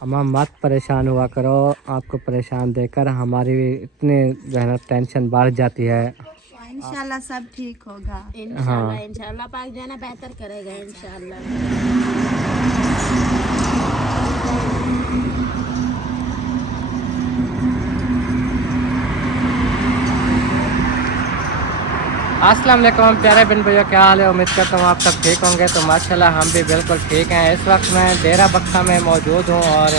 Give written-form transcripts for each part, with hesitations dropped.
अम्मा मत परेशान हुआ करो, आपको परेशान देकर हमारी इतने जो है ना टेंशन बढ़ जाती है। इंशाल्लाह सब ठीक होगा। हाँ इंशाल्लाह पाक जो है ना बेहतर करेगा इंशाल्लाह। अस्सलाम वालेकुम प्यारे बिन भैया, क्या हाल है? उम्मीद करता हूँ आप सब ठीक होंगे। तो माशाल्लाह हम भी बिल्कुल ठीक हैं। इस वक्त मैं डेरा बख्ता में मौजूद हूँ और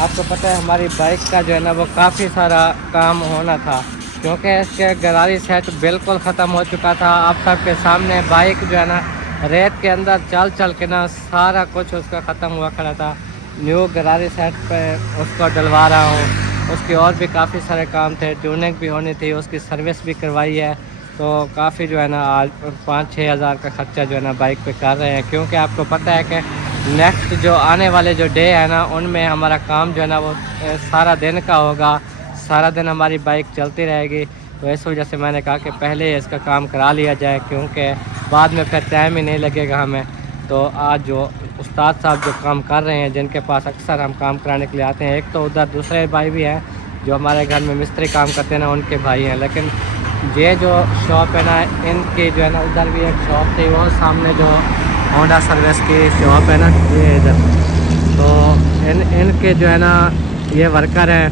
आपको पता है हमारी बाइक का जो है ना वो काफ़ी सारा काम होना था, क्योंकि इसके गरारी सेट बिल्कुल ख़त्म हो चुका था। आप सबके सामने बाइक जो है ना रेत के अंदर चल चल के ना सारा कुछ उसका ख़त्म हुआ खड़ा था। न्यू गरारी सेट पे उसको डलवा रहा हूँ। उसकी और भी काफ़ी सारे काम थे, ट्यूनिंग भी होनी थी, उसकी सर्विस भी करवाई है। तो काफ़ी जो है ना आज 5-6 हज़ार का ख़र्चा जो है ना बाइक पे कर रहे हैं, क्योंकि आपको पता है कि नेक्स्ट जो आने वाले जो डे है ना उनमें हमारा काम जो है ना वो सारा दिन का होगा, सारा दिन हमारी बाइक चलती रहेगी। तो इस वजह से मैंने कहा कि पहले इसका काम करा लिया जाए, क्योंकि बाद में फिर टाइम ही नहीं लगेगा हमें। तो आज जो उस्ताद साहब जो काम कर रहे हैं, जिनके पास अक्सर हम काम कराने के लिए आते हैं, एक तो उधर दूसरे भाई भी हैं जो हमारे घर में मिस्त्री काम करते हैं ना, उनके भाई हैं। लेकिन ये जो शॉप है ना इनकी जो है ना उधर भी एक शॉप थी, वो सामने जो होंडा सर्विस की शॉप है ना ये इधर, तो इनके जो है ना ये वर्कर हैं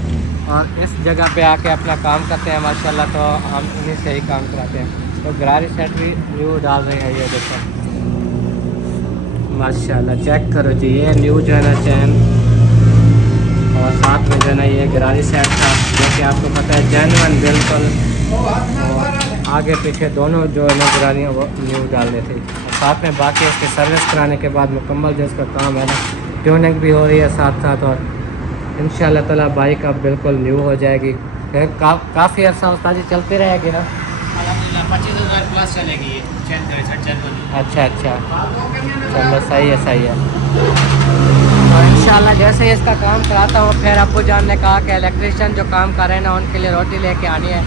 और इस जगह पे आके अपना काम करते हैं माशाल्लाह। तो हम इन्हीं से ही काम कराते हैं। तो गरारी सेट भी न्यू डाल रहे हैं, ये देखो माशाल्लाह, चेक करो जी। ये न्यू जो है ना चैन और साथ में जो है ना ये गरारी सेट था, जो कि आपको पता है जेन्युइन बिल्कुल, और आगे पीछे दोनों जो है ना गरारियाँ वो न्यू डालनी थी। और साथ में बाकी इसकी सर्विस कराने के बाद मुकम्मल जो इसका काम है ना ट्यूनिंग भी हो रही है साथ साथ, और इंशाल्लाह ताला बाइक अब बिल्कुल न्यू हो जाएगी। फिर काफ़ी अर्सा उस्तादी चलती रहेगी ना? 25,000 प्लस चलेगी ये अच्छा अच्छा, चलो सही है सही है। तो इंशाल्लाह जैसे ही इसका काम कराता हूँ, फिर अब्बू जान ने कहा कि इलेक्ट्रिशियन जो काम कर रहे हैं ना उनके लिए रोटी लेके आनी है।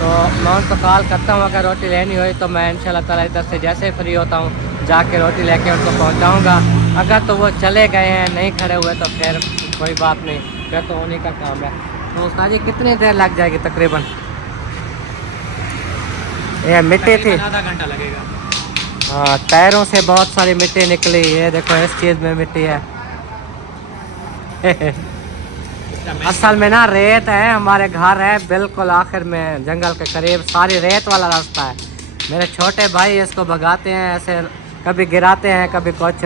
तो मैं उनको कॉल करता हूँ, अगर रोटी लेनी हुई तो मैं इंशाल्लाह ताला इधर से जैसे ही फ्री होता हूँ जाके रोटी लेके उनको पहुँचाऊँगा। अगर तो वो चले गए हैं, नहीं खड़े हुए, तो फिर कोई बात नहीं, फिर तो उन्हीं का काम है। तो उस्ताद जी कितनी देर लग जाएगी तकरीबन? ये मिट्टी थी, आधा घंटा लगेगा। हाँ टायरों से बहुत सारी मिट्टी निकली। ये देखो इस चीज़ में मिट्टी है असल में ना रेत है, हमारे घर है बिल्कुल आखिर में जंगल के करीब, सारी रेत वाला रास्ता है। मेरे छोटे भाई इसको भगाते हैं, ऐसे कभी गिराते हैं कभी कुछ,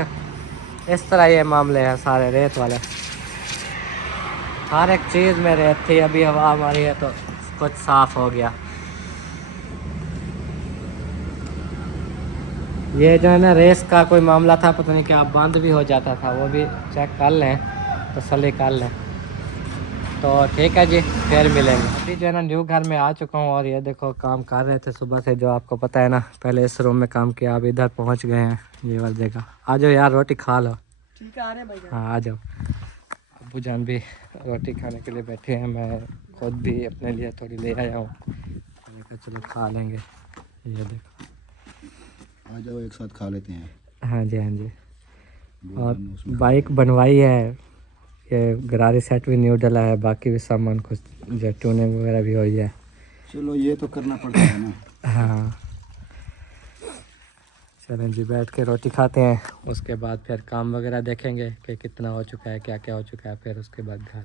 इस तरह ये मामले हैं सारे रेत वाले। हर एक चीज़ में रेत थी, अभी हवा हमारी है तो कुछ साफ़ हो गया। ये जो है ना रेस का कोई मामला था, पता नहीं क्या बंद भी हो जाता था, वो भी चेक कर लें, तसल्ली कर लें। तो ठीक है जी, फिर मिलेंगे। अभी जो है ना न्यू घर में आ चुका हूँ और ये देखो काम कर रहे थे सुबह से, जो आपको पता है ना पहले इस रूम में काम किया, अब इधर पहुँच गए हैं ये वाली जगह। आ जाओ यार रोटी खा लो। ठीक है, आ रहे भाई। हाँ आ जाओ। अब्बू जान भी रोटी खाने के लिए बैठे हैं, मैं खुद भी अपने लिए थोड़ी ले आया हूँ, मैंने कहा चलो खा लेंगे। ये देखो आ जाओ एक साथ खा लेते हैं। हाँ जी हाँ जी। और बाइक बनवाई है, ये गरारी सेट भी न्यू डला है, बाकी भी सामान कुछ जो ट्यूनिंग वगैरह भी हुई है। चलो ये तो करना पड़ता है ना। हाँ चलें जी, बैठ के रोटी खाते हैं, उसके बाद फिर काम वगैरह देखेंगे कि कितना हो चुका है, क्या क्या हो चुका है, फिर उसके बाद घर।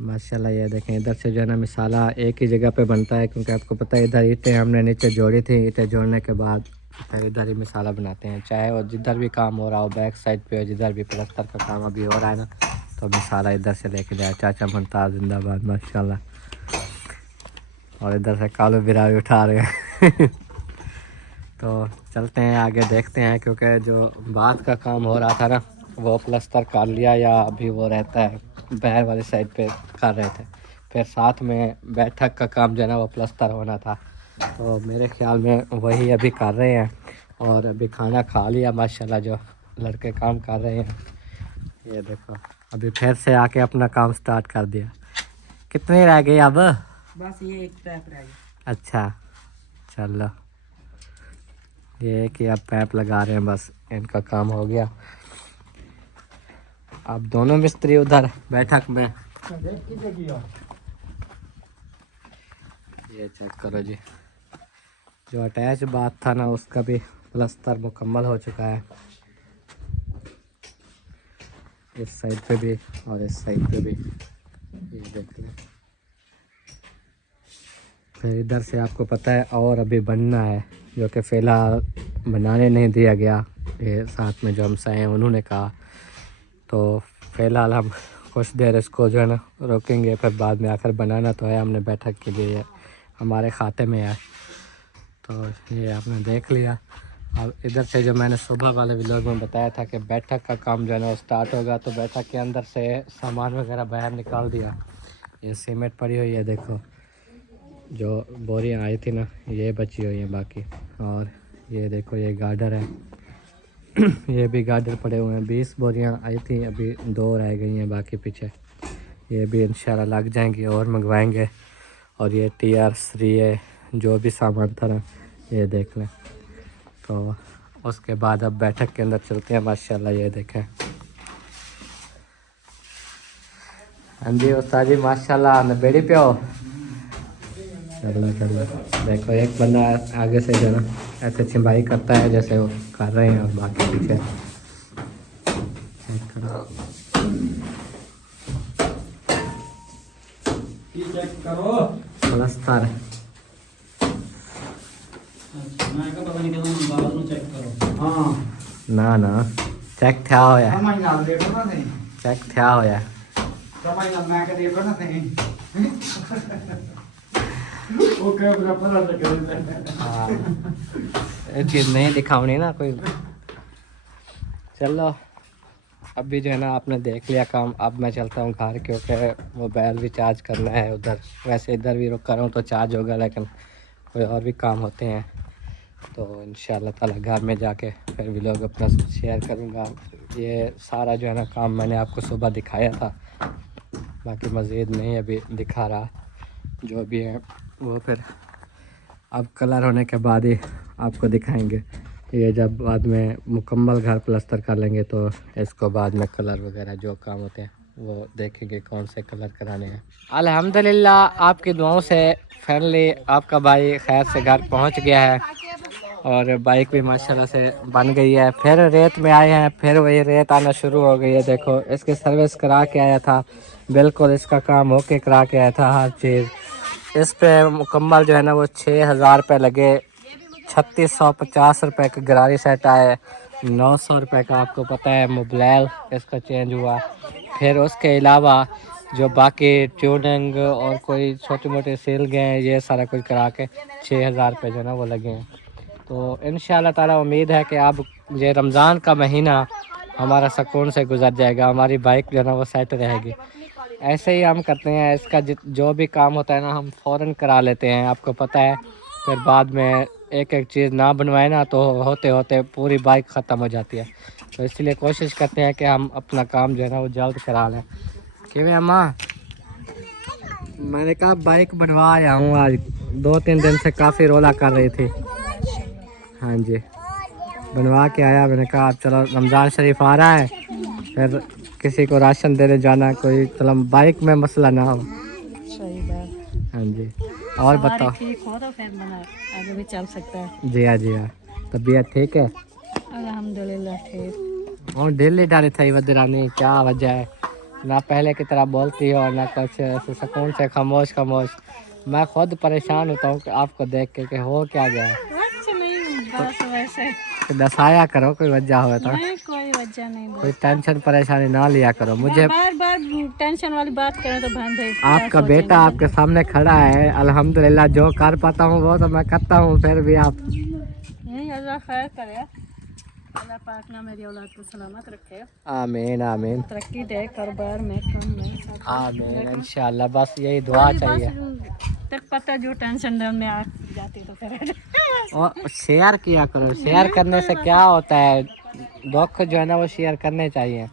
माशाल्लाह ये देखें इधर से जो है ना मिसाला एक ही जगह पे बनता है, क्योंकि आपको पता है इधर ईंटें हमने नीचे जोड़ी थी, ईंटें जोड़ने के बाद फिर इधर ही मिसाला बनाते हैं। चाहे वो जिधर भी काम हो रहा हो, बैक साइड पे जिधर भी प्लस्तर का काम अभी हो रहा है ना, तो मिसाला इधर से लेके जाए। चाचा मुमताज़ जिंदाबाद माशाल्लाह। और इधर से कालू बिरा भी उठा रहे हैं तो चलते हैं आगे देखते हैं, क्योंकि जो बात का काम हो रहा था ना वो प्लस्तर कर लिया या अभी वो रहता है बाहर वाली साइड पे कर रहे थे, फिर साथ में बैठक का काम जो है ना वो प्लस्तर होना था, तो मेरे ख्याल में वही अभी कर रहे हैं। और अभी खाना खा लिया माशाल्लाह, जो लड़के काम कर रहे हैं ये देखो अभी फिर से आके अपना काम स्टार्ट कर दिया। कितनी रह गई अब? बस ये एक पैप रह गया। अच्छा चलो, ये कि अब पैप लगा रहे हैं, बस इनका काम हो गया। अब दोनों मिस्त्री उधर बैठक में। ये चेक करो जी, जो अटैच बात था ना उसका भी प्लस्तर मुकम्मल हो चुका है, इस साइड पे भी और इस साइड पे भी। ये देख लें। फिर इधर से आपको पता है और अभी बनना है, जो कि फ़िलहाल बनाने नहीं दिया गया। ये साथ में जो हमसाए हैं उन्होंने कहा, तो फ़िलहाल हम कुछ देर इसको जो है ना रोकेंगे, फिर बाद में आकर बनाना तो है हमने बैठक के लिए, हमारे खाते में है। तो ये आपने देख लिया। अब इधर से जो मैंने सुबह वाले व्लॉग में बताया था कि बैठक का काम जो है ना वो स्टार्ट होगा, तो बैठक के अंदर से सामान वगैरह बाहर निकाल दिया। ये सीमेंट पड़ी हुई है, देखो जो बोरियां आई थी ना ये बची हुई हैं बाकी। और ये देखो ये गार्डर है ये भी गार्डर पड़े हुए हैं। 20 बोरियां आई थी, अभी 2 रह गई हैं बाकी पीछे। ये भी इंशाल्लाह लग जाएंगी और मंगवाएंगे। और ये टीआर सरिये जो भी सामान था ना ये देख लें। तो उसके बाद अब बैठक के अंदर चलते हैं। माशाल्लाह ये देखें। हाँ जी उस्ताद जी माशाल्लाह नबेड़ी पे हो। चलो चलो, देखो एक बंदा आगे से जो ना ऐसे छिंबाई करता है जैसे वो कर रहे हैं, और बाकी पीछे चेक करो प्लस्तर। ना ना चेक थया होया, चेक थया होया। हाँ ये चीज़ नहीं दिखावनी ना कोई। चलो अभी जो है ना आपने देख लिया काम, अब मैं चलता हूँ घर, क्योंकि मोबाइल भी चार्ज करना है उधर। वैसे इधर भी रुक कर हूँ तो चार्ज होगा, लेकिन कोई और भी काम होते हैं। तो इंशाल्लाह ताला घर में जाके फिर व्लॉग अपना शेयर करूँगा। ये सारा जो है ना काम मैंने आपको सुबह दिखाया था, बाकी मज़ीद नहीं अभी दिखा रहा। जो भी है वो फिर अब कलर होने के बाद ही आपको दिखाएंगे। ये जब बाद में मुकम्मल घर प्लस्तर कर लेंगे तो इसको बाद में कलर वगैरह जो काम होते हैं वो देखेंगे कौन से कलर कराने हैं। अल्हम्दुलिल्लाह आपकी दुआओं से फाइनली आपका भाई खैर से घर पहुंच गया है, और बाइक भी माशाल्लाह से बन गई है। फिर रेत में आए हैं, फिर वही रेत आना शुरू हो गई है। देखो इसकी सर्विस करा के आया था, बिल्कुल इसका काम होके करा के आया था हर चीज़। इस पे मुकम्मल जो है ना वो 6000 रुपये लगे। 3650 रुपये का गरारी सेट आए। 900 रुपये का आपको पता है मोबाइल इसका चेंज हुआ। फिर उसके अलावा जो बाकी ट्यूनिंग और कोई छोटे मोटे सील गए हैं, ये सारा कुछ करा के 6000 रुपये जो है ना वो लगे हैं। तो इंशाल्लाह ताला उम्मीद है कि अब ये रमज़ान का महीना हमारा सुकून से गुजर जाएगा, हमारी बाइक जो है ना वो सेट रहेगी। ऐसे ही हम करते हैं, इसका जो भी काम होता है ना हम फ़ौरन करा लेते हैं, आपको पता है। फिर बाद में एक एक चीज़ ना बनवाए ना तो होते होते पूरी बाइक ख़त्म हो जाती है। तो इसलिए कोशिश करते हैं कि हम अपना काम जो है ना वो जल्द करा लें। क्यों अम्मा, मैंने कहा बाइक बनवा आया हूँ आज, 2-3 दिन से काफ़ी रोला कर रही थी। हाँ जी बनवा के आया। मैंने कहा अब चलो रमज़ान शरीफ आ रहा है, फिर किसी को राशन देने जाना, कोई मतलब बाइक में मसला ना हो। सही बात। हाँ जी और बताओ। ठीक हो तो फिर बना आगे भी चल सकता है। जी हाँ जी हाँ, तबीयत ठीक है अल्हम्दुलिल्लाह ठीक। और दिल्ली डाली थी वदरानी, क्या वजह है? ना पहले की तरह बोलती हो ना कुछ, ऐसे सुकून से खामोश खामोश। मैं खुद परेशान होता हूँ आपको देख के हो क्या गया है। अच्छा नहीं बस वैसे दसाया करो कोई वजह हो तो। नहीं कोई वजह नहीं, कोई टेंशन परेशानी ना लिया करो। मुझे बार बार टेंशन वाली बात करें तो भाई आपका बेटा आपके सामने खड़ा है, अल्हम्दुलिल्लाह जो कर पाता हूँ वो तो मैं करता हूँ। फिर भी आप नहीं, अल्लाह खैर करे, अल्लाह पाक ना मेरी औलाद को सलामत रखे, आमीन आमीन तरक्की दे, कारोबार में कम नहीं सब आमीन इंशाल्लाह। बस यही दुआ चाहिए। तक पता जो टेंशन में आ जाती तो फिर और शेयर किया करो, शेयर करने से क्या होता है, दुख जो है ना वो शेयर करने चाहिए।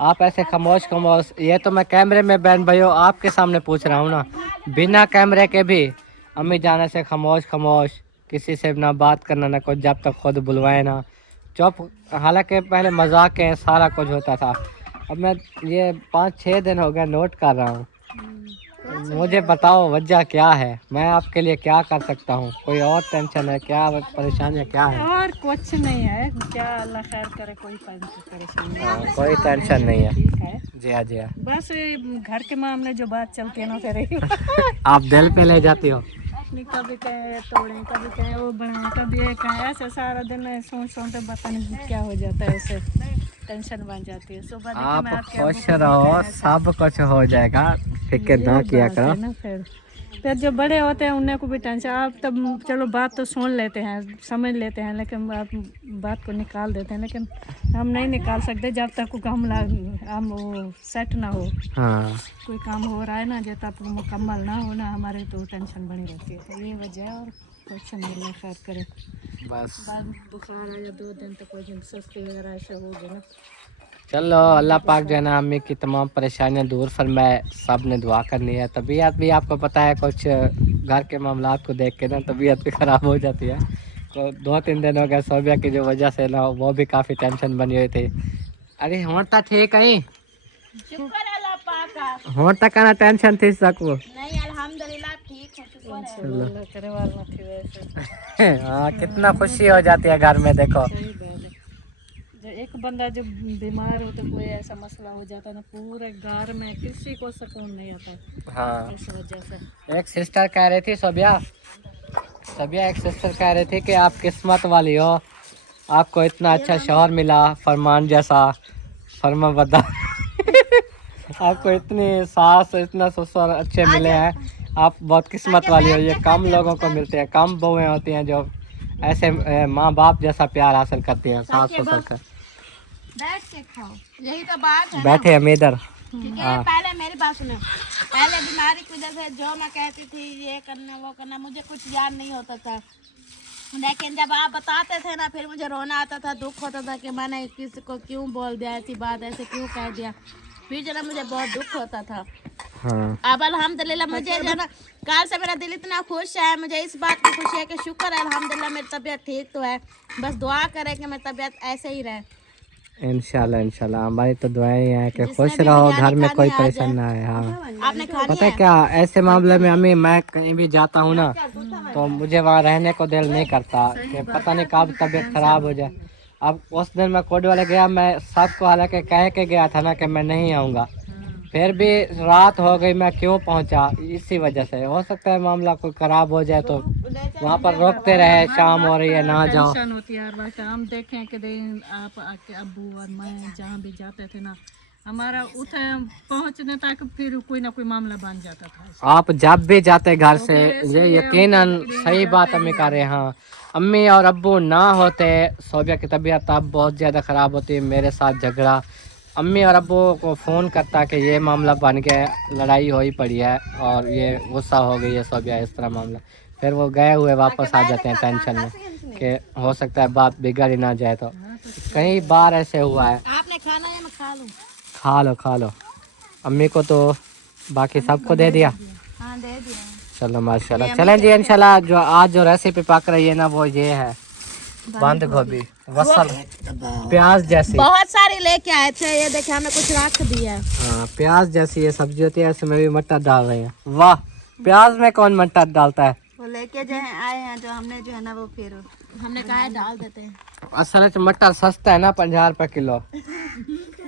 आप ऐसे खामोश खामोश, ये तो मैं कैमरे में बहन भाइयों आपके सामने पूछ रहा हूँ ना, बिना कैमरे के भी अम्मी जाने से खामोश खामोश, किसी से ना बात करना ना कुछ, जब तक खुद बुलवाए ना चुप। हालांकि पहले मजाक के सारा कुछ होता था, अब मैं ये 5-6 दिन हो गए नोट कर रहा हूँ। मुझे बताओ वजह क्या है, मैं आपके लिए क्या कर सकता हूँ? कोई और टेंशन है क्या, परेशानी क्या है? और कुछ नहीं है, क्या अल्लाह खैर करे, कोई परेशानी नहीं। कोई टेंशन नहीं है। ठीक है, जी हाँ जी हाँ। बस ये घर के मामले जो बात चलती है ना फिर आप दिल पे ले जाती हो। नहीं, कभी कहे तोड़े, कभी कहे वो बनाए, कभी ये कहे, ऐसे सारा दिन सोच सोचते पता नहीं क्या हो जाता है, ऐसे टेंशन बन जाती है। सुबह देखिए आप मैं आपके खुश रहो, सब कुछ हो जाएगा, फिक्र ना किया करो। ना फिर जो बड़े होते हैं उन्हें को भी टेंशन। आप तब चलो बात तो सुन लेते हैं, समझ लेते हैं, लेकिन आप बात को निकाल देते हैं, लेकिन हम नहीं निकाल सकते जब तक हम वो सेट ना हो। हाँ कोई काम हो रहा है ना, जब तक मुकम्मल ना हो ना हमारे, तो टेंशन बनी रहती है। तो ये वजह है, और कुछ नहीं, अल्लाह खैर करे। बस बाद बुखार आया 2 दिन तक, कोई दिन सुस्ती वगैरह ऐसे हो गई ना। चलो, अल्लाह पाक जो है ना अम्मी की तमाम परेशानियां दूर फरमाए। सब ने दुआ करनी है। तबीयत भी आपको पता है, कुछ घर के मामलात को देख के ना तबीयत भी ख़राब हो जाती है। तो 2-3 दिन हो गए सोबिया की जो वजह से ना, वो भी काफ़ी टेंशन बनी हुई थी। अरे हों तो ठीक है, शुक्र अल्लाह पाक का। हों तक ना टेंशन थी सकूँ। नहीं अल्हम्दुलिल्लाह ठीक है, शुक्र है। अल्लाह करे वाला थी वैसे। हाँ, कितना खुशी हो जाती है घर में, देखो। सही बात है। जो एक बंदा जब बीमार हो तो कोई ऐसा मसला हो जाता है ना, पूरे घर में किसी को सुकून नहीं आता। हाँ, इस वजह से एक सिस्टर कह रही थी, सोबिया एक सिस्टर कह रही थी कि आप किस्मत वाली हो, आपको इतना अच्छा शौहर मिला, फरमान जैसा, फरमाबरदार। आपको इतनी सास, इतना ससुर अच्छे मिले हैं, आप बहुत किस्मत वाली हो। ये कम लोगों को मिलते हैं, कम बहुएं होती हैं जो ऐसे माँ बाप जैसा प्यार हासिल करती हैं सास ससुर से। बैठ के खाओ, यही तो बात है। बैठे हम इधर। ठीक है, पहले मेरी बात सुनो। पहले बीमारी की वजह से जो मैं कहती थी ये करना वो करना, मुझे कुछ याद नहीं होता था, लेकिन जब आप बताते थे ना, फिर मुझे रोना आता था, दुख होता था कि मैंने किसी को क्यों बोल दिया ऐसी बात, ऐसे क्यों कह दिया। फिर जो ना मुझे बहुत दुख होता था। हाँ, अब अल्हम्दुलिल्लाह मुझे जो ना कल से मेरा दिल इतना खुश है, मुझे इस बात की खुशी है कि शुक्र है अल्हम्दुलिल्लाह मेरी तबीयत ठीक तो है। बस दुआ करें कि मेरी तबीयत ऐसे ही रहे। इंशाल्लाह इंशाल्लाह। हमारी तो दुआएं हैं कि खुश रहो, घर में कोई परेशानी ना आए। हाँ, आपने खानी पता है क्या, ऐसे मामले में अम्मी, मैं कहीं भी जाता हूँ ना, तो मुझे वहाँ रहने को दिल नहीं करता कि पता नहीं कब तबीयत खराब हो जाए। अब उस दिन मैं कोड वाले गया, मैं सबको हालांकि कह के गया था ना कि मैं नहीं आऊँगा, फिर भी रात हो गई, मैं क्यों पहुँचा, इसी वजह से। हो सकता है मामला कोई खराब हो जाए तो वहाँ पर रोकते रहे, शाम हो रही है ना जाओ। टेंशन होती है हर वक्त। हम देखें कि आप आपके अब्बू और मैं जहाँ भी जाते थे ना, हमारा उठे पहुँचने तक फिर कोई ना कोई मामला बन जाता था। आप जब भी जाते घर से, ये यकीनन सही बात अम्मी कर रहे हैं। हाँ, अम्मी और अब्बू ना होते, सोबिया की तबीयत अब बहुत ज़्यादा ख़राब होती, मेरे साथ झगड़ा, अम्मी और अब्बू को फ़ोन करता कि ये मामला बन गया, लड़ाई हो ही पड़ी है और ये गुस्सा हो गई है सोबिया, इस तरह मामला। फिर वो गए हुए वापस आ जाते हैं टेंशन में कि हो सकता है बात बिगड़ ही ना जाए। तो कई बार ऐसे हुआ है। आपने खाना है, मैं खा लूँ? खा लो। अम्मी को तो, बाकी सबको दे दिया। हाँ दे दिया। चलो माशाल्लाह। चलें जी, इंशाल्लाह जो आज जो रेसिपी पक रही है ना, वो ये है बंद गोभी, वसल, प्याज जैसी। बहुत सारी लेके आए थे, ये देखे हमने कुछ रख दिया। हाँ, प्याज जैसी ये सब्जी होती है, इसमें भी मटर डाल रहे हैं। वाह, प्याज में कौन मटर डालता है? वो लेके जो है आए हैं, जो हमने जो है ना वो फिर हमने कहा है डाल देते हैं। असल में मटर सस्ता है ना, 50 रुपये किलो,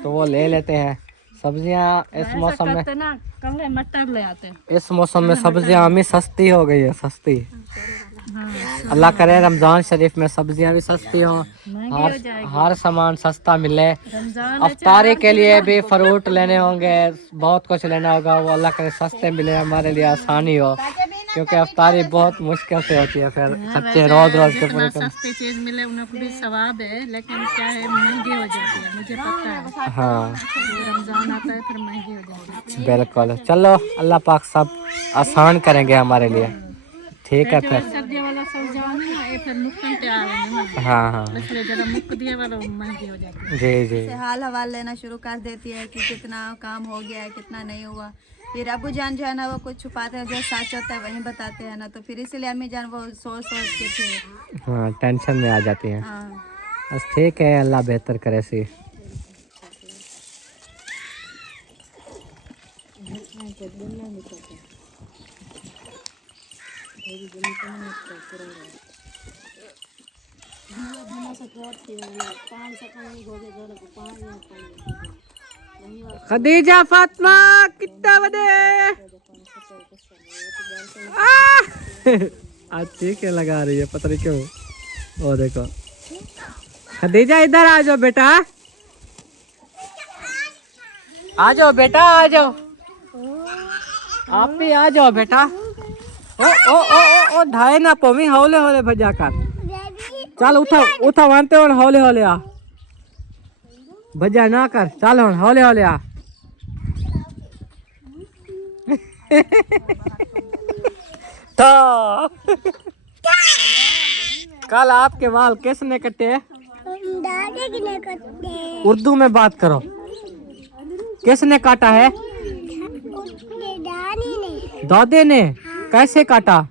तो वो ले लेते हैं। सब्जियां इस मौसम में ना कल मटर ले आते हैं। इस मौसम में सब्जियां हमें सस्ती हो गई है, सस्ती। अल्लाह करे रमज़ान शरीफ में सब्जियां भी सस्ती हों, हर सामान सस्ता मिले। अफ्तारी के लिए भी फ्रूट लेने होंगे, बहुत कुछ लेना होगा, वो अल्लाह करे सस्ते मिले, हमारे लिए आसानी हो, क्योंकि अफ्तारी बहुत मुश्किल से होती है। फिर खर्चे रोज के पूरे सस्ती चीज मिले उनको भी सवाब है, लेकिन क्या है महंगी हो जाती है, मुझे पता है। हाँ, रमजान आता है फिर महंगी हो जाती है। बिल्कुल। चलो, अल्लाह पाक सब आसान करेंगे हमारे लिए। ठीक है फिर। सर्दी वाला सब्जी ना, ये फिर मुक्कन तैयार है। हाँ हाँ, इसलिए जरा मुक्क दिए वाला महंगी हो जाती है। जी जी। हाल हवाल लेना शुरू कर देती है कि कितना काम हो गया है, कितना नहीं हुआ। फिर अबू जान जो है ना वो कुछ छुपाते हैं, जो सच होता है वही बताते हैं ना, तो फिर इसीलिए अम्मी जान वो सोच के फिर हाँ, टेंशन में आ जाती हैं। हाँ। बस ठीक है, अल्लाह बेहतर करे सी। खदीजा फातिमा कितना बदे आज ठीक है लगा रही है, पता नहीं क्यों। ओ देखो खदीजा, इधर आ जाओ बेटा, आ जाओ बेटा, आ जाओ, आप भी आ जाओ बेटा। ओ ओ ओ ओ, ओ धाए ना पोमी, हौले हौले भजा कर, चल उठा उठा मानते हो, हौले हौले आ, भजा ना कर, चल हौले हौले आ। तो कल आपके बाल किसने कटे? दादी ने कटे। उर्दू में बात करो, किसने काटा है? दादी ने। दादे ने? कैसे काटा?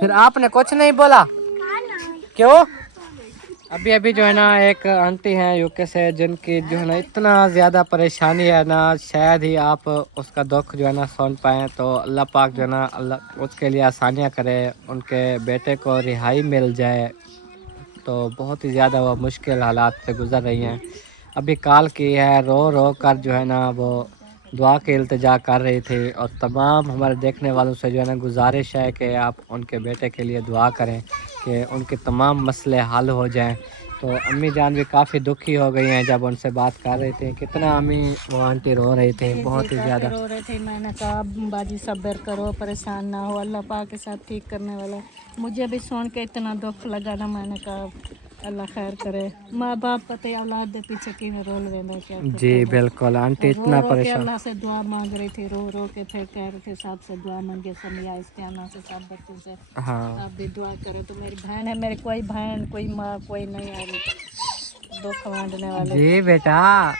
फिर आपने कुछ नहीं बोला क्यों? अभी अभी जो है ना एक आंटी हैं यूके से, जिनकी जो है ना इतना ज़्यादा परेशानी है ना, शायद ही आप उसका दुख जो है ना सुन पाएँ। तो अल्लाह पाक जो है ना, अल्लाह उसके लिए आसानियाँ करे, उनके बेटे को रिहाई मिल जाए। तो बहुत ही ज़्यादा वो मुश्किल हालात से गुज़र रही हैं। अभी कॉल की है, रो रो कर जो है ना वो दुआ के इल्तिजा कर रही थी। और तमाम हमारे देखने वालों से जो है ना गुजारिश है कि आप उनके बेटे के लिए दुआ करें कि उनके तमाम मसले हल हो जाएं। तो अम्मी जान भी काफ़ी दुखी हो गई हैं जब उनसे बात कर रही थी। कितना अम्मी वो आंटी रो रही थी, बहुत ही ज़्यादा रो रहे थे। मैंने कहा बाजी सब्र करो, परेशान ना हो, अल्लाह पाक के साथ ठीक करने वाला। मुझे भी सुन के इतना दुख लगा ना, मैंने कहा अल्लाह खैर करे। माँ बाप पता ही औलाद दे पीछे की में रोल वेंदा क्या। जी बिल्कुल, आंटी इतना परेशान, अल्लाह से दुआ मांग रही थी, रो रो के फिर कह रहे थे साहब से दुआ मांगे, समिया इस्तेना से, सब बच्चों से। हाँ आप भी दुआ करें। तो मेरी बहन है, मेरी कोई बहन कोई माँ कोई नहीं है दुख बांटने वाले। जी बेटा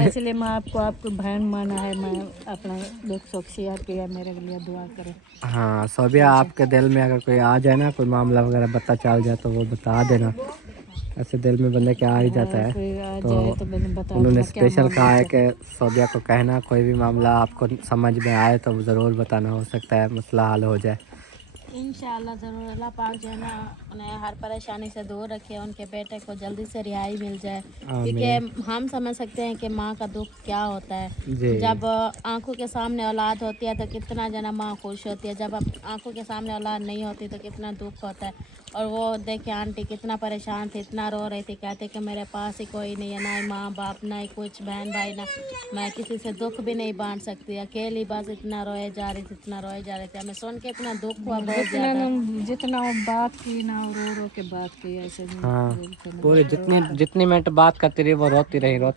इसलिए मैं आपको बहन माना है, मैं अपना दुख सुख शेयर किया, मेरे लिए दुआ करें। हाँ सोबिया, आपके दिल में अगर कोई आ जाए ना, कोई मामला वगैरह पता चल जाए तो वो बता देना। ऐसे दिल में बंदे क्या आ ही जाता है। कोई आ तो जाए तो मैंने बता उन्होंने देना क्या स्पेशल कहा है मामला कि सोबिया को कहना कोई भी मामला आपको समझ में आए तो ज़रूर बताना, हो सकता है मसला हल हो जाए। इंशाल्लाह ज़रूर। अल्लाह पाक जो है ना उन्हें हर परेशानी से दूर रखे, उनके बेटे को जल्दी से रिहाई मिल जाए। क्योंकि हम समझ सकते हैं कि माँ का दुख क्या होता है। जी जब आंखों के सामने औलाद होती है तो कितना जना माँ खुश होती है, जब आंखों के सामने औलाद नहीं होती तो कितना दुख होता है। और वो देखे आंटी कितना परेशान थी, इतना रो रही थी, कहते कि मेरे पास ही कोई नहीं है, ना ही माँ बाप, ना ही कुछ बहन भाई, ना मैं किसी से दुख भी नहीं बांट सकती, अकेली बस इतना रोए जा रही थी, इतना रोए जा रही थी। हमें सुन के इतना दुख हुआ बहुत ज़्यादा। जितना वो बात की ना, रो रो के बात की ऐसे नहीं। हाँ, पूरी जितनी मिनट बात करती रही वो रोती रही। ओहो,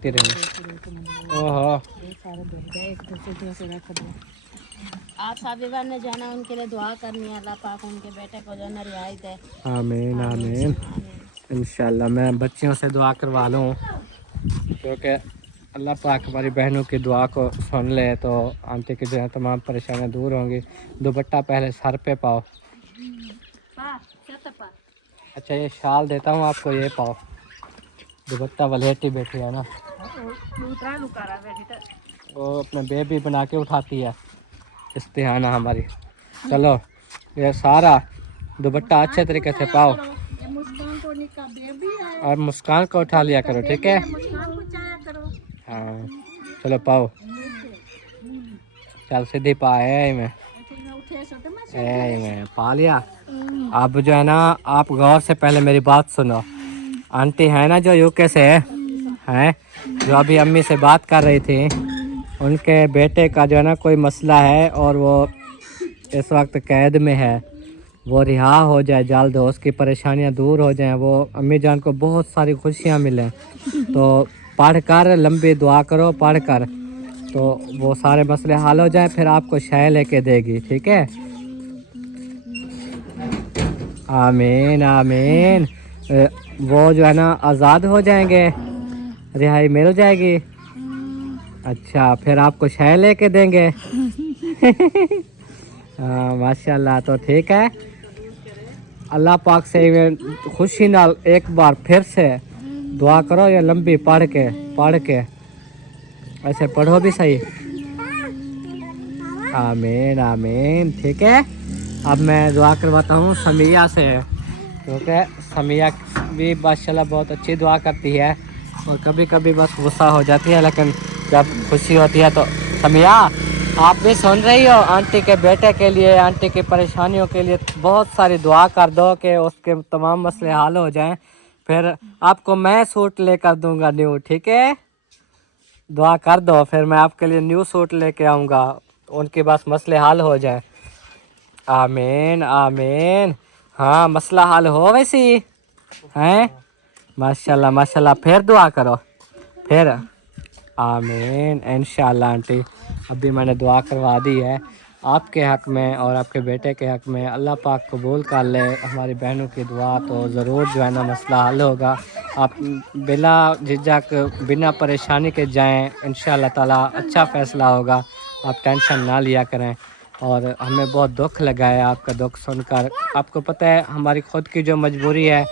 सारे बन गए, एक दूसरे से रख दिया। आप साबिबान ने जो है ना उनके लिए दुआ करनी है, अल्लाह पाक उनके बेटे को जो है ना रिहाई दे। आमीन आमीन इंशाल्लाह। मैं बच्चियों से दुआ करवा लूँ क्योंकि अल्लाह पाक हमारी बहनों की दुआ को सुन ले तो आंटी की जो है तमाम परेशानियाँ दूर होंगी। दुपट्टा पहले सर पे पाओ। अच्छा ये शाल देता हूँ आपको, ये पाओ। दुपट्टा वलेटी बैठी है ना, वो अपने बेबी बना के उठाती है इस्तेहाना हमारी। चलो ये सारा दुपट्टा अच्छे तरीके से पाओ और मुस्कान को उठा लिया करो, ठीक है? हाँ चलो पाओ, चल सीधी पा में पा लिया। अब जो है ना आप गौर से पहले मेरी बात सुनो। आंटी है ना जो यूके से है, जो अभी अम्मी से बात कर रही थी, उनके बेटे का जो है ना कोई मसला है और वो इस वक्त कैद में है। वो रिहा हो जाए जल्द, उसकी परेशानियां दूर हो जाएं, वो अम्मी जान को बहुत सारी खुशियां मिलें। तो पढ़ कर लंबी दुआ करो, पढ़ कर तो वो सारे मसले हल हो जाएं, फिर आपको शय लेके देगी, ठीक है? आमीन आमीन। वो जो है ना आज़ाद हो जाएंगे, रिहाई मिल जाएगी। अच्छा फिर आपको शय लेके देंगे। हाँ माशाल्लाह। तो ठीक है, अल्लाह पाक से खुशी नाल एक बार फिर से दुआ करो, ये लंबी पढ़ के ऐसे पढ़ो भी सही। आमीन आमीन। ठीक है, अब मैं दुआ करवाता हूँ समिया से, क्योंकि समिया भी माशाल्लाह बहुत अच्छी दुआ करती है और कभी कभी बस गुस्सा हो जाती है, लेकिन जब खुशी होती है तो। समिया, आप भी सुन रही हो, आंटी के बेटे के लिए, आंटी की परेशानियों के लिए बहुत सारी दुआ कर दो कि उसके तमाम मसले हल हो जाएं, फिर आपको मैं सूट लेकर दूंगा न्यू। ठीक है, दुआ कर दो, फिर मैं आपके लिए न्यू सूट लेके आऊँगा, उनके बस मसले हल हो जाए। आमीन आमीन। हाँ, मसला हल हो वैसे हैं, माशाल्लाह माशाल्लाह। फिर दुआ करो फिर। आमीन इंशाल्लाह। आंटी, अभी मैंने दुआ करवा दी है आपके हक़ में और आपके बेटे के हक़ में। अल्लाह पाक कबूल कर ले हमारी बहनों की दुआ, तो ज़रूर जो है ना मसला हल होगा। आप बिला झिझक बिना परेशानी के जाएं, इंशाल्लाह ताला अच्छा फ़ैसला होगा। आप टेंशन ना लिया करें। और हमें बहुत दुख लगा है आपका दुख सुनकर। आपको पता है हमारी ख़ुद की जो मजबूरी है,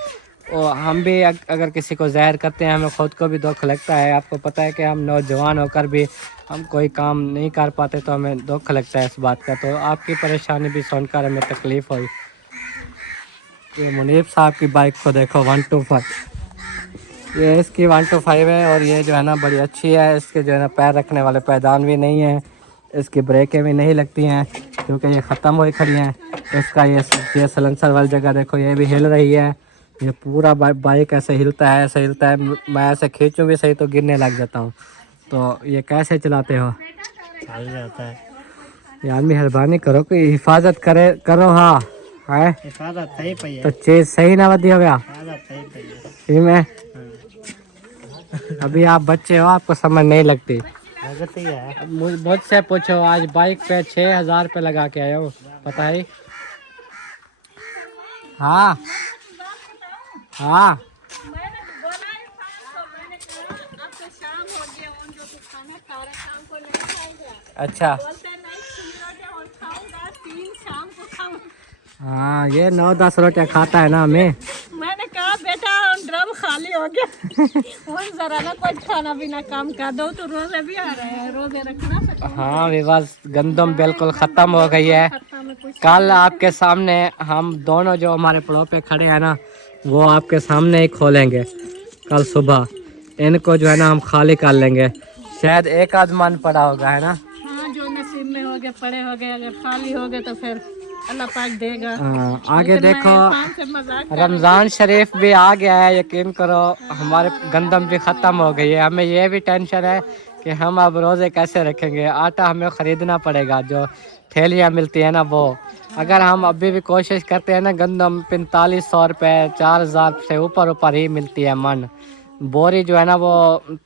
और हम भी अगर किसी को ज़ाहिर करते हैं हमें ख़ुद को भी दुख लगता है। आपको पता है कि हम नौजवान होकर भी हम कोई काम नहीं कर पाते, तो हमें दुख लगता है इस बात का। तो आपकी परेशानी भी सुनकर हमें तकलीफ़ हुई। ये मुनीब साहब की बाइक को देखो, 125, ये इसकी 125 है और ये जो है ना बड़ी अच्छी है। इसके जो है ना पैर रखने वाले पैदान भी नहीं हैं, इसकी ब्रेकें भी नहीं लगती हैं क्योंकि ये ख़त्म हुई खड़ी हैं। इसका ये सलेंसर वाली जगह देखो, ये भी हिल रही है। ये पूरा बाइक ऐसे हिलता है, ऐसे हिलता है। मैं ऐसे खींचूँ भी सही तो गिरने लग जाता हूँ। तो ये कैसे चलाते हो? चल जाता है यार मेहरबानी करो कि हिफाजत करो। हाँ है, हिफाजत सही पई है, तो चीज़ सही ना बदी हो गया हिफाजत सही पई है। सही में। अभी आप बच्चे हो, आपको समझ नहीं लगती। लगती है। मुझसे पूछो, आज बाइक पे 6000 रुपये लगा के आया हूँ, पता है? हाँ हाँ। अच्छा हाँ, ये 9-10 रोटियाँ खाता है ना हमें। मैंने कहा बेटा ड्रम खाली हो गया और जरा ना कुछ खाना पीना काम कर दो, तो रोजे भी आ रहे हैं, रोजे रखना। हाँ विवास, गंदम बिल्कुल ख़त्म हो गई है। कल आपके सामने हम दोनों जो हमारे पड़ों पे खड़े हैं ना, वो आपके सामने ही खोलेंगे कल सुबह। इनको जो है ना हम खाली कर लेंगे। शायद एक आध मन पड़ा होगा, है ना? हाँ, जो नसीब में हो गए, पड़े हो गए, अगर खाली हो गए तो फिर अल्लाह पाक देगा। आगे देखो, रमज़ान शरीफ भी आ गया है, यकीन करो हमारे गंदम भी ख़त्म हो गई है। हमें ये भी टेंशन है कि हम अब रोज़े कैसे रखेंगे। आटा हमें ख़रीदना पड़ेगा, जो थैलियाँ मिलती है ना वो। अगर हम अभी भी कोशिश करते हैं ना, गंदम 4500 रुपये 4000 से ऊपर ही मिलती है मन। बोरी जो है ना वो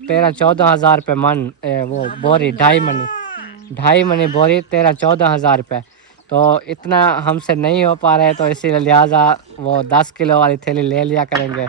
13-14 हज़ार रुपये मन, वो बोरी 2.5 मनी बोरी 13-14 हज़ार रुपये। तो इतना हमसे नहीं हो पा रहा है, तो इसीलिए लिहाजा वो 10 किलो वाली थैली ले लिया करेंगे।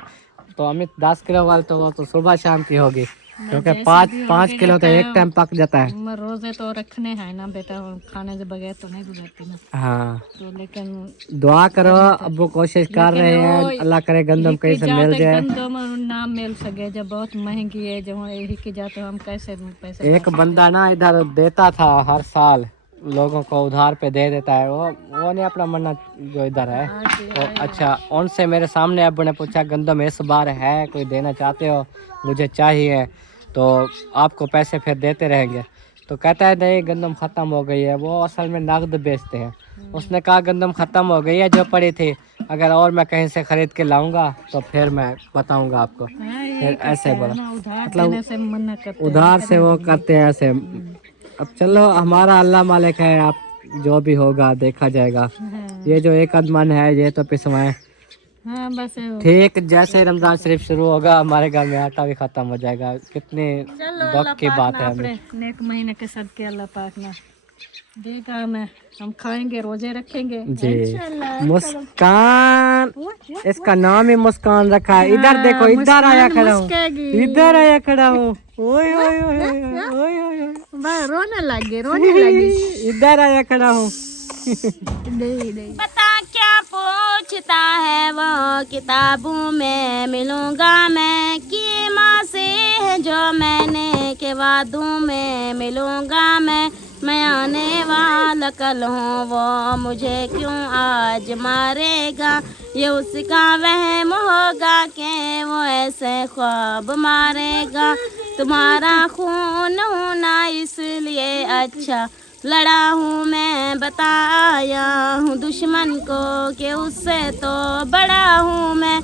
तो हमें 10 किलो वाली तो वो तो सुबह शाम की होगी, क्योंकि 5 किलो तो एक टाइम पक जाता है। रोजे तो रखने हैं ना बेटा, खाने के बगैर तो नहीं गुजरती ना। हाँ, तो लेकिन दुआ करो, अब वो कोशिश कर रहे हैं, अल्लाह करे गंदम कहीं से मिल जाए। गंदम ना मिल सके, जब बहुत महंगी है, जब यही की जाए तो हम कैसे पैसे। एक बंदा ना इधर देता था, हर साल लोगों को उधार पे दे देता है। वो नहीं अपना मन्ना जो इधर है। तो अच्छा, उनसे मेरे सामने अब ने पूछा गंदम इस बार है, कोई देना चाहते हो, मुझे चाहिए, तो आपको पैसे फिर देते रहेंगे। तो कहता है नहीं, गंदम ख़त्म हो गई है। वो असल में नगद बेचते हैं। उसने कहा गंदम ख़त्म हो गई है जो पड़ी थी, अगर और मैं कहीं से ख़रीद के लाऊंगा तो फिर मैं बताऊंगा आपको। फिर ऐसे बोला, मतलब उधार से वो करते हैं ऐसे। अब चलो, हमारा अल्लाह मालिक है, आप जो भी होगा देखा जाएगा। ये जो एक मन है ये तो पिसवाएं। हाँ, बस ठीक, जैसे रमज़ान शरीफ शुरू होगा हमारे घर में आटा भी ख़त्म हो जाएगा। कितनी दुख की बात है। हमें नेक महीने के सदके अल्लाह पाक ना देगा, हमें हम खाएंगे, रोजे रखेंगे जी। मुस्कान, इसका नाम ही मुस्कान रखा है। इधर देखो, इधर आया खड़ा हूँ, इधर आया खड़ा हूँ। ओए ओए ओए ओए ओए, रोने लगी इधर आया खड़ा हूँ। पता क्या पूछता है वो, किताबों में मिलूंगा मैं, कि माँ से है जो मैंने के दूँ मैं, मिलूँगा मैं आने वाला कल हूँ, वो मुझे क्यों आज मारेगा, ये उसका वहम होगा कि वो ऐसे ख्वाब मारेगा। तुम्हारा खून होना इसलिए अच्छा, लड़ा हूँ मैं बताया हूँ दुश्मन को कि उससे तो बड़ा हूँ मैं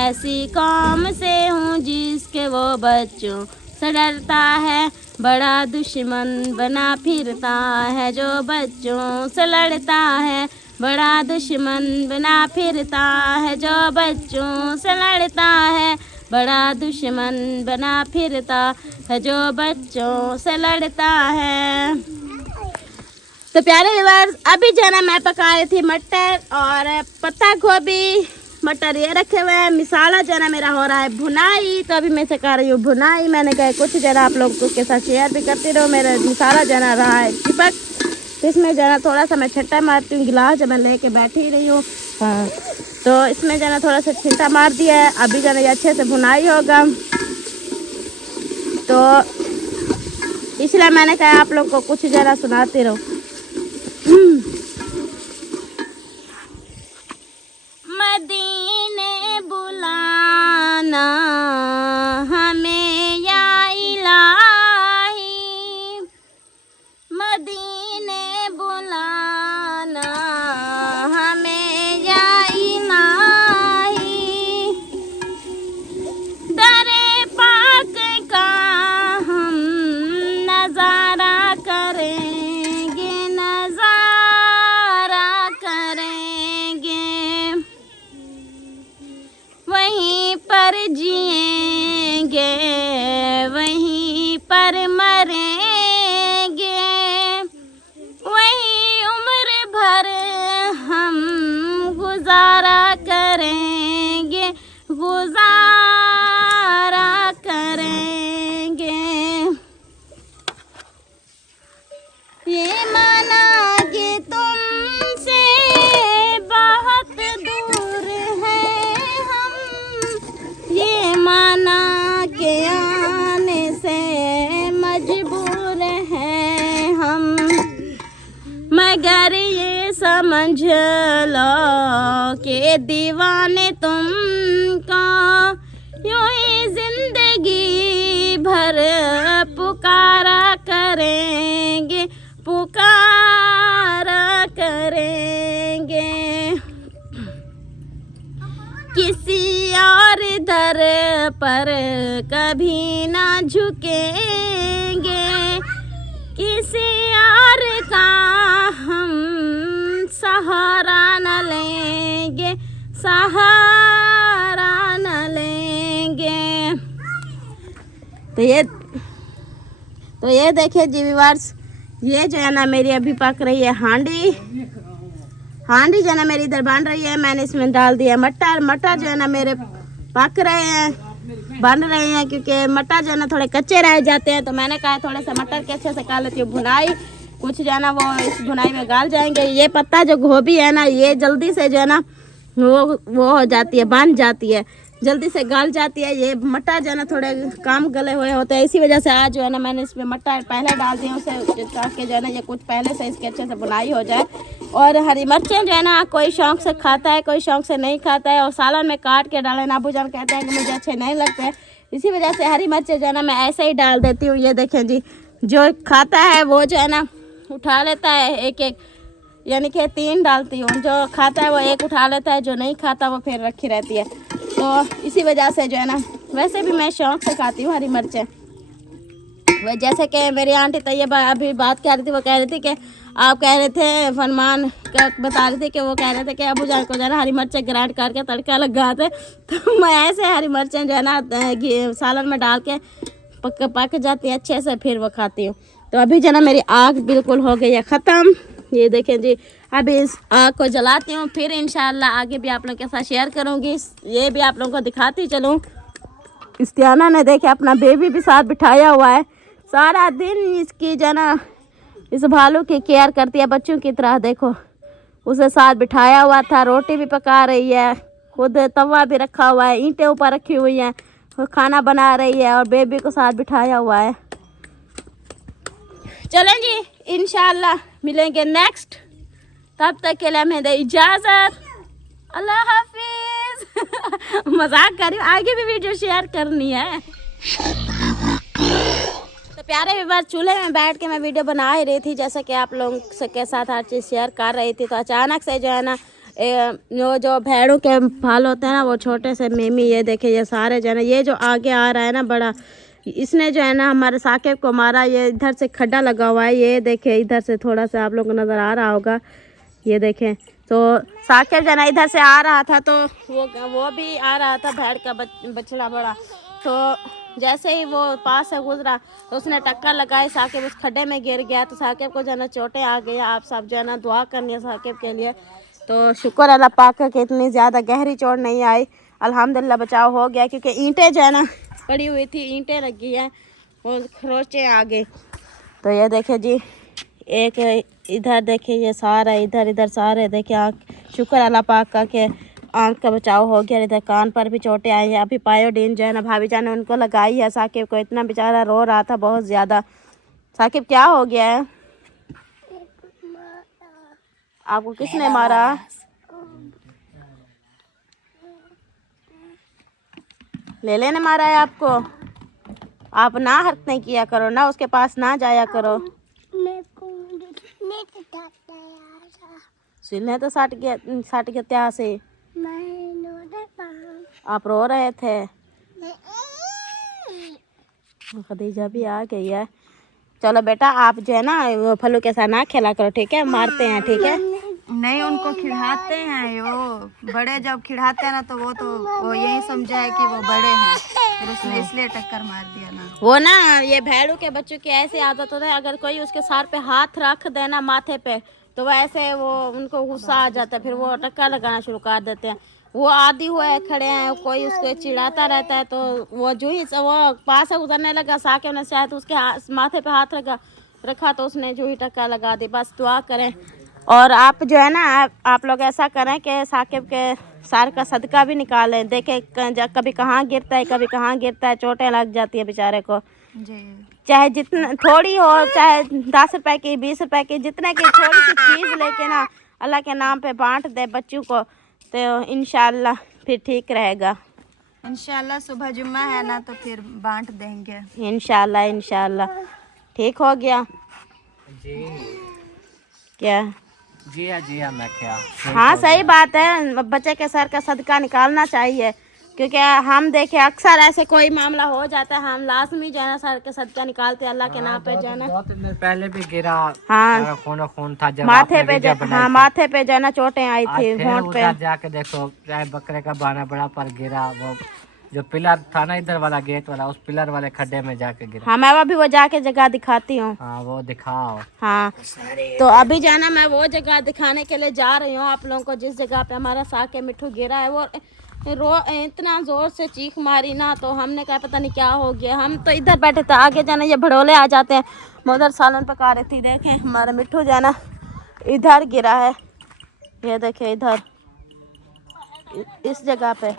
ऐसी कौम से हूँ जिसके वो बच्चों से डरता है, बड़ा दुश्मन बना फिरता है जो बच्चों से लड़ता है, बड़ा दुश्मन बना फिरता है जो बच्चों से लड़ता है, बड़ा दुश्मन बना फिरता है जो बच्चों से लड़ता है। तो प्यारे व्यूअर्स, अभी जो है ना मैं पका रही थी मटर और पत्ता गोभी, मटर ये रखे हुए हैं, मिसाला जो है ना मेरा हो रहा है भुनाई। तो अभी मैं सिखा रही हूँ भुनाई। मैंने कहा कुछ जो है ना आप लोग के साथ शेयर भी करती रहो। मेरा मिसाला जो है ना रहा है चिपक, तो इसमें जो है ना थोड़ा सा मैं छट्टा मारती हूँ। गिलास जब मैं लेके बैठी रही हूँ, हाँ, तो इसमें जो है ना थोड़ा सा छिंटा मार दिया है। अभी जो है ना ये अच्छे से भुनाई होगा, तो इसलिए मैंने कहा आप लोग को कुछ जो है ना सुनाती रहो। मदीने बुलाना हमें या इलाही, मदीने बुलाना हमें या इलाही, दरे पाक का हम नजारा करेंगे, नजारा करेंगे, वहीं पर जिएंगे, वहीं पर मरेंगे, वहीं उम्र भर हम गुजारा करेंगे, गुजारा करेंगे। ये माना कि तुमसे बहुत दूर है हम, ये माना कि आने से मजबूर हैं हम, मगर ये समझ लो कि दीवाने तुमको यूं ही जिंदगी भर पुकारा करेंगे, पुकारा करेंगे। किसी और दर पर कभी ना झुकेंगे, किसी और का हम सहारा न लेंगे, सहारा न लेंगे। तो ये देखिए जी व्यूअर्स, ये जो है ना मेरी अभी पक रही है हांडी जो है ना मेरी इधर बन रही है। मैंने इसमें डाल दिया मटर। मटर जो है ना मेरे पक रहे हैं, बन रहे हैं, क्योंकि मटर जो है ना थोड़े कच्चे रह जाते हैं। तो मैंने कहा थोड़े से मटर के अच्छे से कर लेती हूँ भुनाई, कुछ जो है ना वो इस भुनाई में गाल जाएंगे। ये पत्ता जो गोभी है ना, ये जल्दी से जो है ना वो हो जाती है, बन जाती है, जल्दी से गल जाती है। ये मटर जो है ना थोड़े कम गले हुए होते हैं, इसी वजह से आज जो है ना मैंने इसमें मटर पहले डाल दिए उसे, ताकि जो है ना ये कुछ पहले से इसके अच्छे से बुनाई हो जाए। और हरी मिर्चें जो है ना कोई शौक से खाता है, कोई शौक से नहीं खाता है, और सालन में काट के डालें। अबू जान कहते हैं कि मुझे अच्छे नहीं लगते, इसी वजह से हरी मिर्चें जो है ना मैं ऐसे ही डाल देती हूँ। ये देखें जी, जो खाता है वो जो है ना उठा लेता है एक एक, यानी कि 3 डालती हूँ। जो खाता है वो 1 उठा लेता है, जो नहीं खाता वो फिर रखी रहती है। तो इसी वजह से जो है ना, वैसे भी मैं शौक से खाती हूँ हरी मिर्चें। वो जैसे कि मेरी आंटी तैयबा अभी बात कर रही थी, वो कह रही थी कि आप कह रहे थे फरमान का बता रहे थे कि वो कह रहे थे कि अबू जान को जो है ना हरी मिर्चें ग्राइंड करके तड़का लगाते, तो मैं ऐसे हरी मिर्चें जो है ना सालन में डाल के पक जाती है अच्छे से, फिर वो खाती हूँ। तो अभी जो है ना मेरी आग बिल्कुल हो गई है ख़त्म। ये देखें जी, अभी इस आग को जलाती हूँ, फिर इंशाल्लाह आगे भी आप लोगों के साथ शेयर करूँगी। ये भी आप लोगों को दिखाती चलूँ। इस्तियाना ने देखे अपना बेबी भी साथ बिठाया हुआ है, सारा दिन इसकी जो है ना इस भालू की केयर करती है बच्चों की तरह। देखो उसे साथ बिठाया हुआ था, रोटी भी पका रही है, खुद तवा भी रखा हुआ है, ईंटें ऊपर रखी हुई हैं, खाना बना रही है और बेबी को साथ बिठाया हुआ है। चलें जी, इंशाल्लाह मिलेंगे नेक्स्ट। तब तक के लिए हमें दे इजाज़त। अल्लाह हाफिज। मजाक कर रही हूँ, आगे भी वीडियो शेयर करनी है। तो प्यारे व्यूअर, चूल्हे में बैठ के मैं वीडियो बना ही रही थी, जैसे कि आप लोगों के साथ हर चीज़ शेयर कर रही थी। तो अचानक से जो है ना जो भेड़ों के फाल होते हैं ना, वो छोटे से मिमी, ये देखे ये सारे जो है ना, ये जो आगे आ रहा है ना बड़ा, इसने जो है ना हमारे साकिब को मारा। ये इधर से खड्डा लगा हुआ है, ये देखे इधर से थोड़ा सा आप लोगों को नज़र आ रहा होगा, ये देखें। तो साकिब जो है ना इधर से आ रहा था, तो वो भी आ रहा था भेड़ का बछड़ा बड़ा। तो जैसे ही वो पास से गुजरा तो उसने टक्कर लगाई, साकिब उस खड्डे में गिर गया। तो साकिब को जो है ना चोटें आ गई। आप सब जो है ना दुआ करनी है साकिब के लिए। तो शुक्र अल्लाह पाक का कि इतनी ज़्यादा गहरी चोट नहीं आई, अल्हम्दुलिल्लाह बचाव हो गया। क्योंकि ईंटें जो है ना पड़ी हुई थी, ईंटें लगी हैं, वो खरोचे आ गए। तो ये देखे जी, एक इधर देखिए, ये सारा इधर इधर सारे देखिए आँख, शुक्र अल्लाह पाक का कि आँख का बचाव हो गया। इधर कान पर भी चोटें आई हैं। अभी पायोडीन जो है ना भाभी जान ने उनको लगाई है। साकिब को इतना बेचारा रो रहा था बहुत ज़्यादा। साकिब क्या हो गया है? आपको किसने मारा? लेले ने मारा है आपको? आप ना हरकतें किया करो ना, उसके पास ना जाया करो। सिलने तो सट गया त्या से। आप रो रहे थे। खदीजा भी आ गई है। चलो बेटा, आप जो है ना वो फलू के साथ ना खेला करो, ठीक है? मारते हैं, ठीक है? नहीं, उनको खिलाते हैं। वो बड़े जब खिलाते हैं ना, तो वो यही समझा है कि वो बड़े हैं, फिर उसने इसलिए टक्कर मार दिया ना। वो ना ये भेड़ों के बच्चों की ऐसी आदत होती है, अगर कोई उसके सर पे हाथ रख देना माथे पे, तो वैसे वो उनको गुस्सा आ जाता है, फिर वो टक्कर लगाना शुरू कर देते हैं। वो आदि हुए खड़े हैं, कोई उसको चिढ़ाता रहता है, तो वो जो ही वो पास से गुजरने लगा, साकिब ने शायद उसके माथे पे हाथ रखा तो उसने जो ही टक्कर लगा दी। बस दुआ करें। और आप जो है ना आप लोग ऐसा करें कि साकिब के सर का सदका भी निकालें। देखें कभी कहाँ गिरता है, कभी कहाँ गिरता है, चोटें लग जाती है बेचारे को जी। चाहे जितना थोड़ी हो, चाहे 10 रुपए की, 20 रुपए की, जितने की थोड़ी सी चीज़ लेके ना अल्लाह के नाम पे बांट दे बच्चों को, तो इंशाल्लाह फिर ठीक रहेगा। इंशाल्लाह सुबह जुम्मा है ना, तो फिर बांट देंगे इंशाल्लाह। इंशाल्लाह ठीक हो गया जी। क्या? जी हाँ, मैं क्या? हाँ सही बात है, बच्चे के सर का सदका निकालना चाहिए। क्योंकि हम देखे अक्सर ऐसे कोई मामला हो जाता है, हम लाजमी जो है ना सर के सदका निकालते हैं अल्लाह के नाम पे जो है ना। 2-3 दिन पहले भी गिरा। हाँ, खून था जब माथे पे हाँ माथे पे जो है ना चोटें आई थी, होंठ पे। जाके देखो चाहे बकरे का बाना बड़ा पर गिरा, वो जो पिलर था ना इधर वाला गेट वाला, उस पिलर वाले खड्डे में जाके गिरा। हाँ, मैं अभी वो जाके जगह दिखाती हूँ। हाँ वो दिखाओ। हाँ, तो अभी जाना मैं वो जगह दिखाने के लिए जा रही हूँ आप लोगों को, जिस जगह पे हमारा साकिब मिट्ठू गिरा है। वो इतना जोर से चीख मारी ना, तो हमने कहा पता नहीं क्या हो गया। हम तो इधर बैठे थे, आगे जाना ये भड़ोले आ जाते हैं। मैं उधर सालन पका रही थी, देखें हमारा मिट्ठू जाना इधर गिरा है, ये देखे इधर इस जगह पे।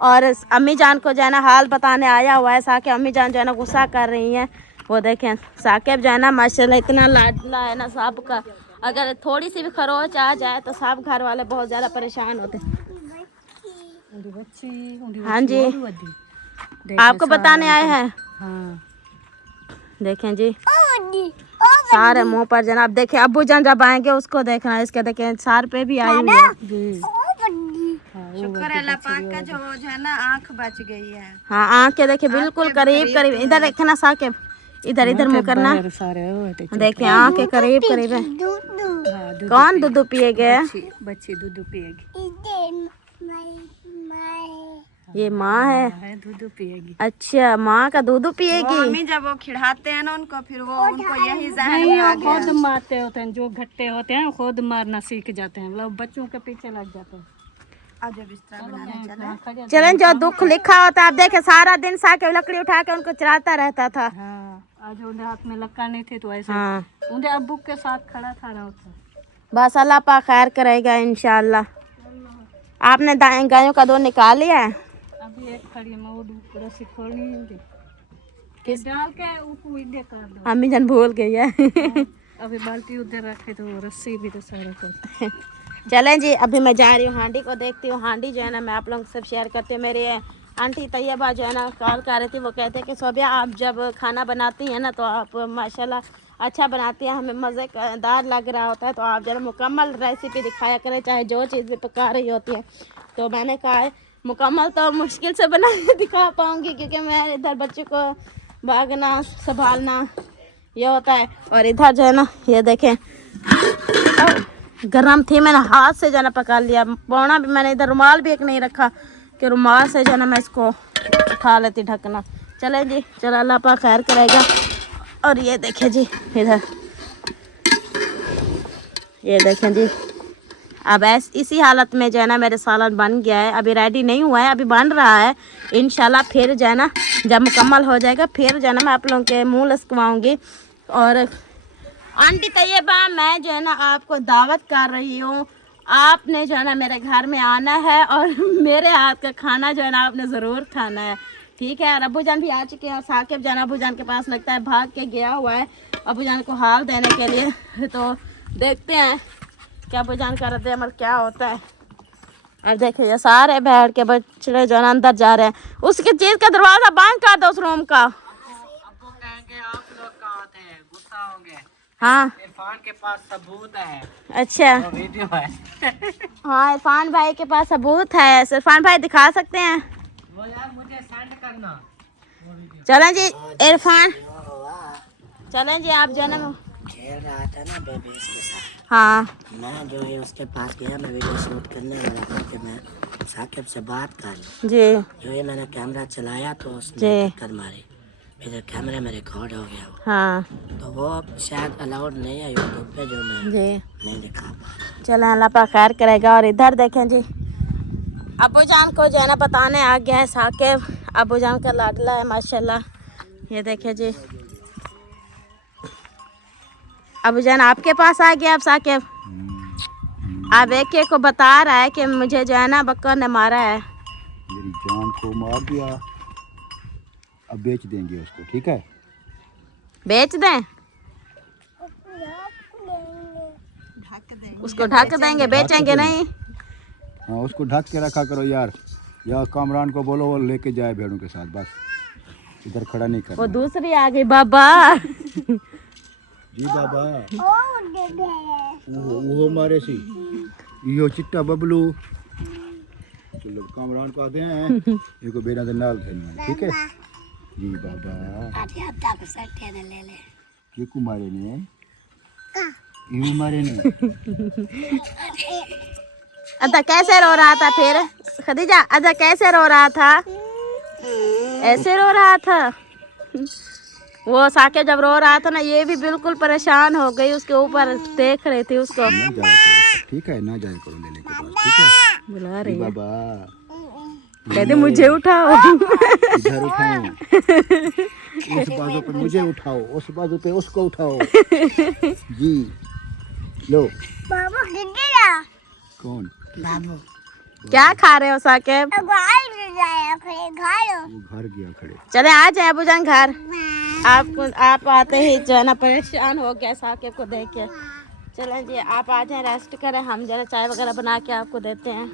और अम्मी जान को जो है ना हाल बताने आया हुआ है साकिब। अम्मी जान जो है ना गुस्सा कर रही हैं। वो देखें साकिब जो है ना माशाल्लाह इतना लाडला है ना सबका, अगर थोड़ी सी भी खरोच आ जाए तो सब घर वाले बहुत ज़्यादा परेशान होते हैं। हाँ जी, आपको बताने आए हैं। हाँ। देखें जी सारे मुंह पर जनाब। देखें अब्बू जान जब आएंगे उसको देखना, इसके देखें सार पे भी आई हुई है। शुक्र है अल्लाह पाक का जो है ना आँख बच गई है। हाँ, आँखें देखिए बिल्कुल करीब करीब। इधर देखना साकिब, इधर इधर मुँह करना। देखिए आँखें करीब करीब है। कौन दूध पिएगे? बच्ची दूध पिएगी। ये माँ है, दूध पिएगी। अच्छा माँ का दूध पिएगी। मम्मी जब वो खिलाते हैं ना उनको, फिर वो उनको यही जहन में आ गया। खुद मारते होते हैं, जो घट्टे होते हैं खुद मारना सीख जाते हैं, मतलब बच्चों के पीछे लग जाते हैं। आज बिस्तर बनाने चले। चलन जो दुख लिखा होता है, आप देखे सारा दिन साकिब लकड़ी उठा के उनको चलाता रहता था। हाँ, आज उनके हाथ में लक्का नहीं थी तो ऐसे हाँ, उनके अब्बू के साथ खड़ा था ना उसे। बस अल्लाह पाक खैर करेगा इंशाल्लाह। आपने गायों का दूध निकाल लिया है? अभी एक खड़ी है, मैं वो रस्सी खोलनी है। किस डाल के ऊपर इधर कर दो। अम्मी जान भूल गई है। अभी बाल्टी उधर रखे तो रस्सी भी तो सारा कर। चलें जी, अभी मैं जा रही हूँ हांडी को देखती हूँ। हांडी जो है ना मैं आप लोगों से शेयर करती हूँ। मेरी आंटी तैयबा जो है ना कॉल कर रही थी, वो कहते हैं कि सोबिया आप जब खाना बनाती हैं ना तो आप माशाल्लाह अच्छा बनाती हैं, हमें मज़ेदार लग रहा होता है, तो आप जरा मुकम्मल रेसिपी दिखाया करें चाहे जो चीज़ भी पका रही होती है। तो मैंने कहा है मुकम्मल तो मुश्किल से बना के दिखा पाऊँगी, क्योंकि मैं इधर बच्चे को भागना संभालना ये होता है। और इधर जो है ना ये देखें गरम थी, मैंने हाथ से जो है ना पका लिया। पौना भी मैंने इधर रुमाल भी एक नहीं रखा कि रुमाल से जो है ना मैं इसको उठा लेती ढकना। चले जी, चलो अल्लाह पाक खैर करेगा। और ये देखें जी इधर, ये देखें जी अब इसी हालत में जो है ना मेरे सालन बन गया है। अभी रेडी नहीं हुआ है, अभी बन रहा है। इंशाल्लाह फिर जो है ना जब मुकम्मल हो जाएगा फिर जो है ना मैं आप लोगों के मुँह लसकवाऊँगी। और आंटी तैयबा मैं जो है ना आपको दावत कर रही हूँ, आपने जो है ना मेरे घर में आना है और मेरे हाथ का खाना जो है ना आपने ज़रूर खाना है, ठीक है। और अबू जान भी आ चुके हैं और साकिब जान अबू जान के पास लगता है भाग के गया हुआ है अबू जान को हाल देने के लिए। तो देखते हैं कि अबू जान का रद्द अमल क्या होता है। और देखिए ये सारे बैठ के बच्चे जो है ना अंदर जा रहे हैं। उसकी चीज़ का दरवाज़ा बंद कर दो उस रूम का। अब्बू कहेंगे आप लोग कहाँ थे, गुस्सा होंगे। हाँ इरफान के पास सबूत है, अच्छा वो वीडियो है। हाँ इरफान भाई के पास सबूत है, इरफान भाई दिखा सकते हैं। वो यार मुझे सेंड करना। चलें जी इरफान, चलें जी आप जो है ना खेल रहा था ना बेबी के साथ, हाँ मैं जो है उसके पास गया, मैं वीडियो शूट करने वाला था कि मैं साकिब से बात कर लूं। जी जो ये मैंने कैमरा चलाया तो उसने जी टक्कर मारी, मेरे कैमरे में रिकॉर्ड हो गया वो। हाँ तो वो अब शायद अलाउड नहीं है यूट्यूब पे, जो मैं जी नहीं दिखा पा। चलें अल्लाह पाक खैर करेगा। और इधर देखें जी अबू जान को जो है ना बताने आ गया है साकिब, अबू जान का लाडला है माशाल्लाह। ये देखें जी अबू जान आपके पास आ गया अब साकिब। अब एक को बता रहा है कि मुझे जो है ना बकर ने मारा है। मेरी जान को मार दिया, अब बेच देंगे उसको, ठीक है। बेच दें उसको, ढक देंगे, बेचेंगे नहीं। हाँ उसको ढक के रखा करो यार, या कामरान को बोलो वो लेके जाए भेड़ों के साथ, बस इधर खड़ा नहीं वो करना। दूसरी आ गई बाबा। जी बाबा वो मारे सी यो चिट्टा बबलू। चलो कामरान को आते हैं इनको बेना दे नाल खेलना, ठीक है जी बाबा। ये को मारे ने ये मारे ने। अदा कैसे रो रहा था फिर खदीजा, अदा कैसे रो रहा था, ऐसे रो रहा था। वो साकिब जब रो रहा था ना ये भी बिल्कुल परेशान हो गई, उसके ऊपर देख रही थी उसको। ना जाया करो, ठीक है ना जाया करो लेने के पास, ठीक है। बुला रही है, बाबा कहते मुझे उठाओ। इधर उठाओ, उस बाजू पे मुझे उठाओ, उस बाजू पे उसको उठाओ। जी लो। बाबा गिरा कौन बाबू क्या खा रहे हो साकिब? घर वो घर गया खड़े। चले आ जाए अबू जान घर। आप आते ही जो है ना परेशान हो गया साकिब को देख के। चलें जी आप आ जाएं, रेस्ट करें, हम जरा चाय वगैरह बना के आपको देते हैं।